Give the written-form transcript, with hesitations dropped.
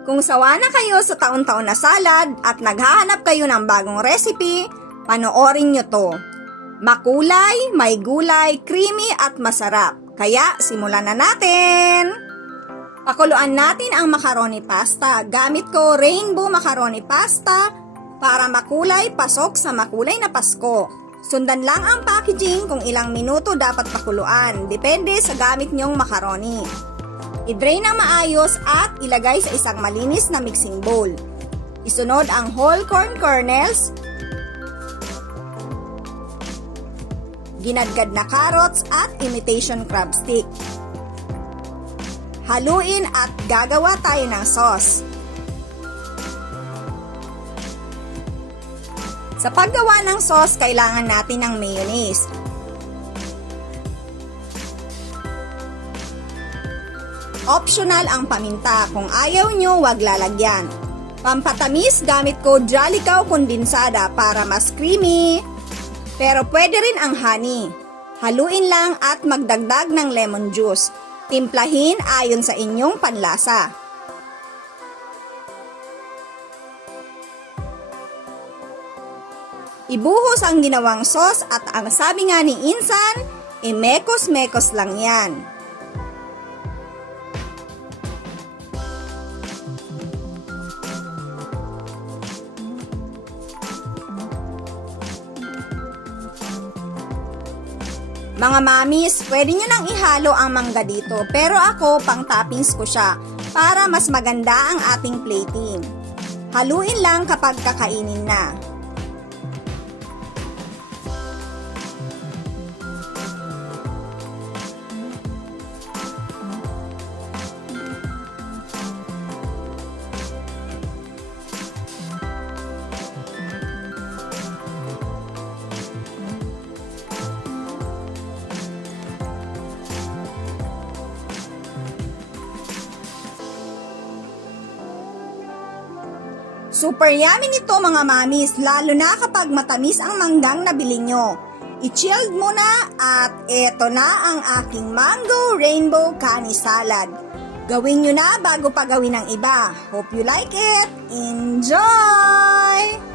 Kung sawa na kayo sa taon-taon na salad at naghahanap kayo ng bagong recipe, panoorin nyo to. Makulay, may gulay, creamy at masarap. Kaya simulan na natin! Pakuluan natin ang macaroni pasta. Gamit ko rainbow macaroni pasta para makulay pasok sa makulay na Pasko. Sundan lang ang packaging kung ilang minuto dapat pakuluan. Depende sa gamit nyong macaroni. I-drain ng maayos at ilagay sa isang malinis na mixing bowl. Isunod ang whole corn kernels, ginadgad na carrots at imitation crab stick. Haluin at gagawa tayo ng sauce. Sa paggawa ng sauce, kailangan natin ng mayonnaise. Optional ang paminta. Kung ayaw nyo, wag lalagyan. Pampatamis, gamit ko Jolly Cow kondensada para mas creamy. Pero pwede rin ang honey. Haluin lang at magdagdag ng lemon juice. Timplahin ayon sa inyong panlasa. Ibuhos ang ginawang sauce at ang sabi nga ni Insan, mekos-mekos lang yan. Mga mamis, pwede nyo nang ihalo ang mangga dito, pero ako pang toppings ko siya para mas maganda ang ating plating. Haluin lang kapag kakainin na. Super yummy nito mga mamis, lalo na kapag matamis ang manggang nabili nyo. I-chilled muna at eto na ang aking mango rainbow kani salad. Gawin nyo na bago pa gawin ng iba. Hope you like it. Enjoy!